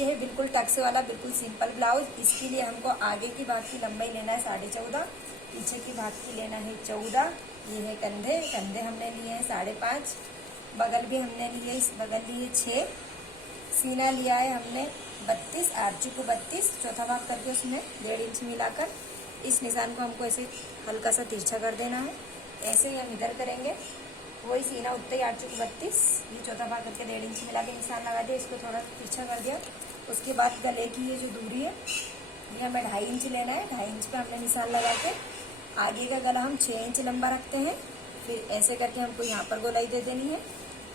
ये है बिल्कुल टक्स वाला बिल्कुल सिंपल ब्लाउज। इसके लिए हमको आगे की भाग की लंबाई लेना है 14.5, पीछे की भाग की लेना है 14। ये है कंधे, कंधे हमने लिए हैं 5.5, बगल भी हमने लिए, इस बगल लिए 6, सीना लिया है हमने 32, आर्ची को 32, चौथा भाग करके उसमें 1.5 इंच मिलाकर इस निशान को हमको ऐसे हल्का सा तिरछा कर देना है। ऐसे ही हम इधर करेंगे, वही सीना उतने ही आर्ची को 32, ये चौथा भाग करके 1.5 इंच मिला के निशान लगा दिया, इसको थोड़ा तिरछा कर दिया। उसके बाद गले की ये जो दूरी है ये हमें 2.5 इंच लेना है। 2.5 इंच पे हमने निशान लगा के आगे का गला हम 6 इंच लंबा रखते हैं। फिर ऐसे करके हमको यहाँ पर गोलाई दे देनी है।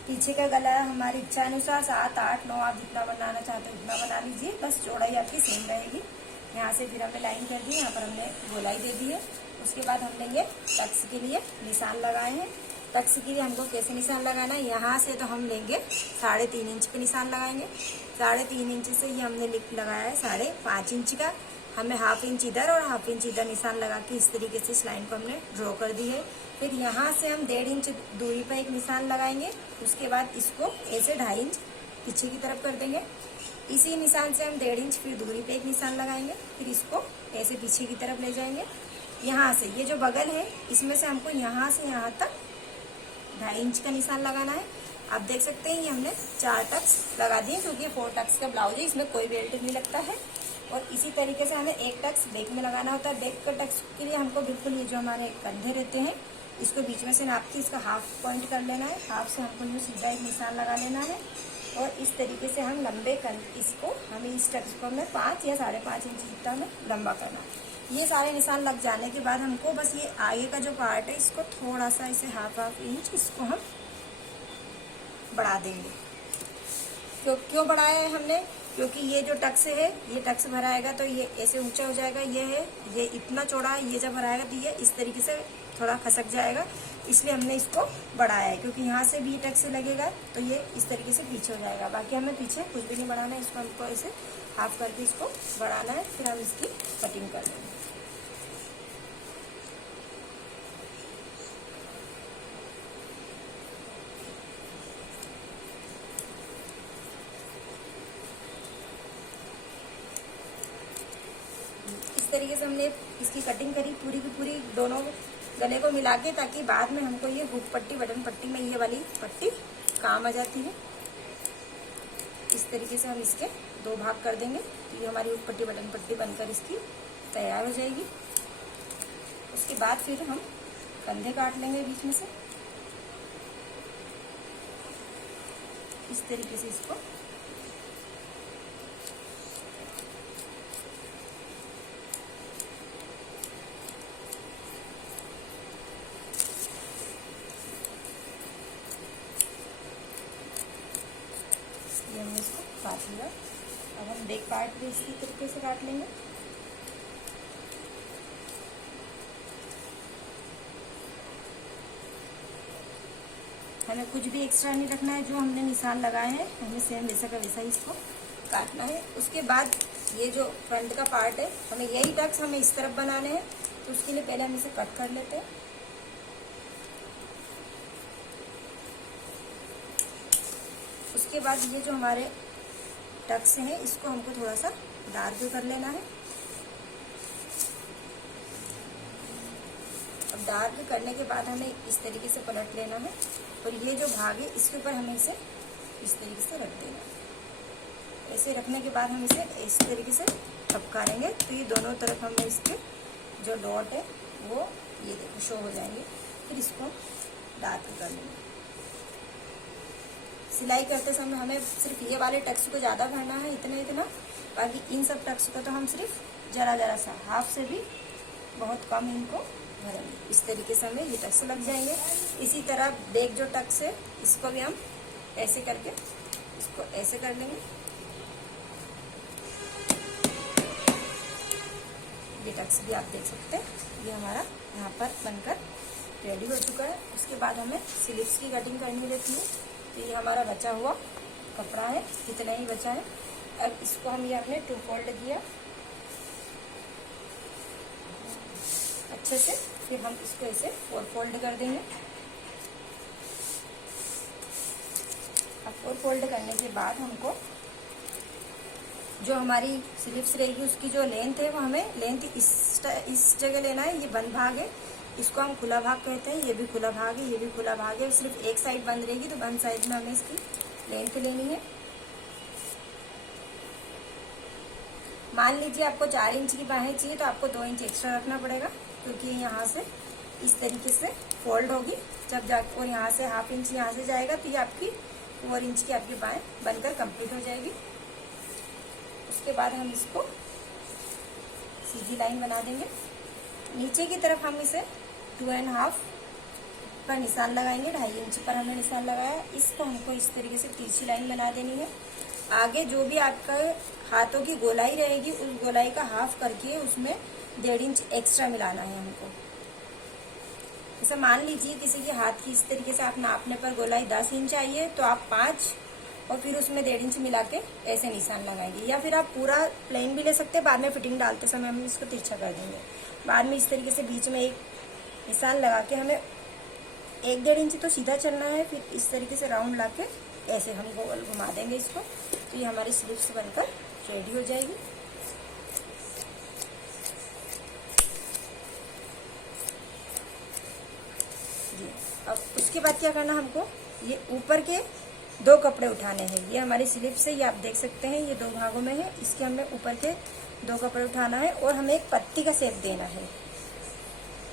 पीछे का गला हमारी इच्छा अनुसार 7, 8, 9 आप जितना बनाना चाहते हो उतना बना लीजिए, बस चौड़ाई आपकी सेम रहेगी। यहाँ से फिर हमने लाइन कर दी, यहाँ पर हमने गोलाई दे दी है। उसके बाद हमने ये टक्स के लिए निशान लगाए हैं। टक्स के लिए हमको कैसे निशान लगाना है, यहाँ से तो हम लेंगे 3.5 इंच पे निशान लगाएंगे। 3.5 इंच से ये हमने लगाया है 5.5 इंच का। हमें 1/2 इंच इधर और 1/2 इंच इधर निशान लगा के इस तरीके से इस लाइन को हमने ड्रॉ कर दी है। फिर यहाँ से हम 1.5 इंच दूरी पर एक निशान लगाएंगे। उसके बाद इसको ऐसे 2.5 इंच पीछे की तरफ कर देंगे। इसी निशान से हम 1.5 इंच फिर दूरी पे एक निशान लगाएंगे। फिर इसको ऐसे पीछे की तरफ ले जाएंगे। यहाँ से ये जो बगल है इसमें से हमको यहाँ से यहाँ तक 2.5 इंच का निशान लगाना है। आप देख सकते हैं ये हमने 4 टक्स लगा दिए, क्योंकि 4 टक्स का ब्लाउज है, इसमें कोई बेल्ट नहीं लगता है। और इसी तरीके से हमें 1 टक्स बैक में लगाना होता है। बैक का टक्स के लिए हमको बिल्कुल ये जो हमारे कंधे रहते हैं इसको बीच में से नाप के इसका 1/2 पॉइंट कर लेना है। 1/2 से हमको यूँ सीधा एक निशान लगा लेना है। और इस तरीके से हम लंबे इसको हमें इस टक्स को हमें 5 या 5.5 इंच जितना हमें लंबा करना है। ये सारे निशान लग जाने के बाद हमको बस ये आगे का जो पार्ट है इसको थोड़ा सा इसे 1/2 इंच इसको हम बढ़ा देंगे। क्यों बढ़ाया है हमने, क्योंकि ये जो टक्स है ये टक्स भराएगा तो ये ऐसे ऊंचा हो जाएगा। ये है, ये इतना चौड़ा है, ये जब भराएगा तो ये इस तरीके से थोड़ा खसक जाएगा, इसलिए हमने इसको बढ़ाया है। क्योंकि यहाँ से भी टक्स लगेगा तो ये इस तरीके से पीछे हो जाएगा। बाकी हमें पीछे कुछ भी नहीं बढ़ाना है, इसको हमको ऐसे 1/2 करके इसको बढ़ाना है। फिर हम इसकी कटिंग कर देंगे। इस तरीके से हमने इसकी कटिंग करी पूरी की पूरी दोनों गले को मिला के, ताकि बाद में हमको ये हुक पट्टी बटन पट्टी में ये वाली पट्टी काम आ जाती है। इस तरीके से हम इसके 2 भाग कर देंगे तो ये हमारी हुक पट्टी बटन पट्टी बनकर इसकी तैयार हो जाएगी। उसके बाद फिर हम कंधे काट लेंगे बीच में से इस तरीके से इसको। ये हमने इसको काट लिया। अब हम बैक पार्ट भी इसी तरीके से काट लेंगे। हमें कुछ भी एक्स्ट्रा नहीं रखना है, जो हमने निशान लगाए हैं हमें सेम वैसा का वैसा ही इसको काटना है। उसके बाद ये जो फ्रंट का पार्ट है हमें यही टक्स हमें इस तरफ बनाने हैं, तो उसके लिए पहले हम इसे कट कर लेते हैं। उसके बाद ये जो हमारे टक्स हैं इसको हमको थोड़ा सा डार्क कर लेना है। अब डार्क करने के बाद हमें इस तरीके से पलट लेना है और ये जो भाग है इसके ऊपर हमें इसे इस तरीके से रख देना है। ऐसे रखने के बाद हम इसे इस तरीके से ठपकारेंगे तो ये दोनों तरफ हमें इसके जो डॉट है वो ये देखो शो हो जाएंगे। फिर इसको डार्क कर लेंगे। सिलाई करते समय हमें सिर्फ ये वाले टक्स को ज़्यादा भरना है, इतना, बाकी इन सब टक्स को तो हम सिर्फ जरा सा 1/2 से भी बहुत कम इनको भरेंगे। इस तरीके से हमें ये टक्स लग जाएंगे। इसी तरह बैक जो टक्स है इसको भी हम ऐसे करके इसको ऐसे कर लेंगे। ये टक्स भी आप देख सकते हैं, ये हमारा यहाँ पर बनकर रेडी हो चुका है। उसके बाद हमें स्लीव्स की कटिंग करनी रहती है। तो ये हमारा बचा हुआ कपड़ा है, इतना ही बचा है। अब इसको हम ये अपने 2 फोल्ड किया अच्छे से, फिर हम इसको ऐसे 4 फोल्ड कर देंगे। अब 4 फोल्ड करने के बाद हमको जो हमारी स्लीव्स रहेगी उसकी जो लेंथ है वो हमें लेंथ इस जगह लेना है। ये बंद भाग है, इसको हम खुला भाग कहते हैं। ये भी खुला भाग है, ये भी खुला भाग है। सिर्फ एक साइड बंद रहेगी तो बंद साइड में हमें इसकी लेंथ लेनी है। मान लीजिए आपको 4 इंच की बाहें चाहिए तो आपको 2 इंच एक्स्ट्रा रखना पड़ेगा, क्योंकि यहाँ से इस तरीके से फोल्ड होगी जब जाकर, और यहाँ से हाफ इंच यहाँ से जाएगा तो ये आपकी 4 इंच की आपकी बाहें बनकर कंप्लीट हो जाएगी। उसके बाद हम इसको सीधी लाइन बना देंगे। नीचे की तरफ हम इसे 2.5 पर निशान लगाएंगे। 2.5 इंच पर हमने निशान लगाया। इसको हमको इस तरीके से तिरछी लाइन बना देनी है। आगे जो भी आपका हाथों की गोलाई रहेगी उस गोलाई का हाफ करके उसमें 1.5 इंच एक्स्ट्रा मिलाना है हमको। जैसे मान लीजिए किसी के हाथ की इस तरीके से आप नापने पर गोलाई 10 इंच आई है तो आप 5 और फिर उसमें 1.5 इंच मिला के ऐसे निशान लगाएंगे। या फिर आप पूरा प्लेन भी ले सकते हैं, बाद में फिटिंग डालते समय हम इसको तिरछा कर देंगे। बाद में इस तरीके से बीच में एक निशान लगा के हमें 1-1.5 इंच तो सीधा चलना है, फिर इस तरीके से राउंड ला के ऐसे हम गोल घुमा देंगे इसको, तो ये हमारी स्लीव्स बनकर रेडी हो जाएगी। जी, अब उसके बाद क्या करना हमको, ये ऊपर के 2 कपड़े उठाने हैं। ये हमारी स्लीव्स है, ये आप देख सकते हैं, ये 2 भागों में है। इसके हमें ऊपर के 2 कपड़े उठाना है और हमें एक पत्ती का शेप देना है।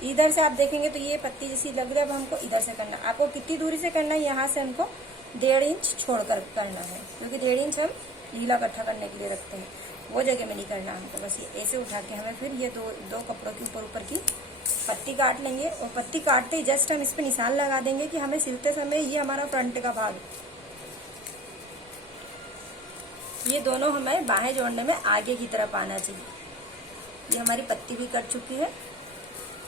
इधर से आप देखेंगे तो ये पत्ती जैसी लग रही है, अब हमको इधर से करना। आपको कितनी दूरी से करना है, यहाँ से हमको 1.5 इंच छोड़कर करना है, क्योंकि 1.5 इंच हम ढीला इकट्ठा करने के लिए रखते हैं, वो जगह में नहीं करना हमको। बस ये ऐसे उठा के हमें फिर ये दो कपड़ों के ऊपर की पत्ती काट लेंगे, और पत्ती काटते ही जस्ट हम इस पे निशान लगा देंगे कि हमें सिलते समय ये हमारा फ्रंट का भाग, ये दोनों हमें बाहें जोड़ने में आगे की तरफ आना चाहिए। ये हमारी पत्ती भी कट चुकी है।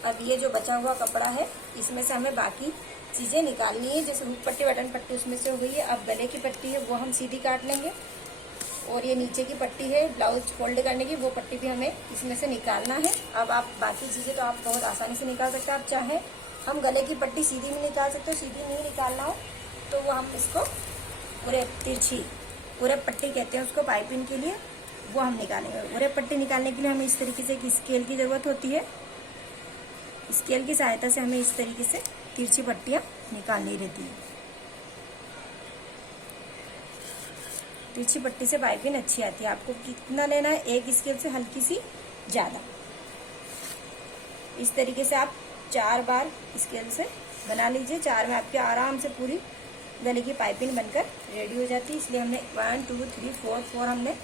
अब ये जो बचा हुआ कपड़ा है इसमें से हमें बाकी चीजें निकालनी है, जैसे हुक पट्टी, बटन पट्टी उसमें से हो गई है। अब गले की पट्टी है वो हम सीधी काट लेंगे, और ये नीचे की पट्टी है ब्लाउज फोल्ड करने की, वो पट्टी भी हमें इसमें से निकालना है। अब आप बाकी चीजें तो आप बहुत आसानी से निकाल सकते हैं। आप चाहे हम गले की पट्टी सीधी भी निकाल सकते हो, सीधी नहीं निकालना हो तो वो हम इसको पूरे तिरछी, पूरे पट्टी कहते हैं उसको पाइपिंग के लिए, वो हम निकालेंगे। पूरे पट्टी निकालने के लिए हमें इस तरीके से एक स्केल की जरूरत होती है। स्केल की सहायता से हमें इस तरीके से तिरछी पट्टियां निकालनी रहती है। तिरछी पट्टी से पाइपिंग अच्छी आती है। आपको कितना लेना है, एक स्केल से हल्की सी ज्यादा। इस तरीके से आप 4 बार स्केल से बना लीजिए। 4 में आपके आराम से पूरी गले की पाइपिंग बनकर रेडी हो जाती है। इसलिए हमने 1 2 3 4 हमने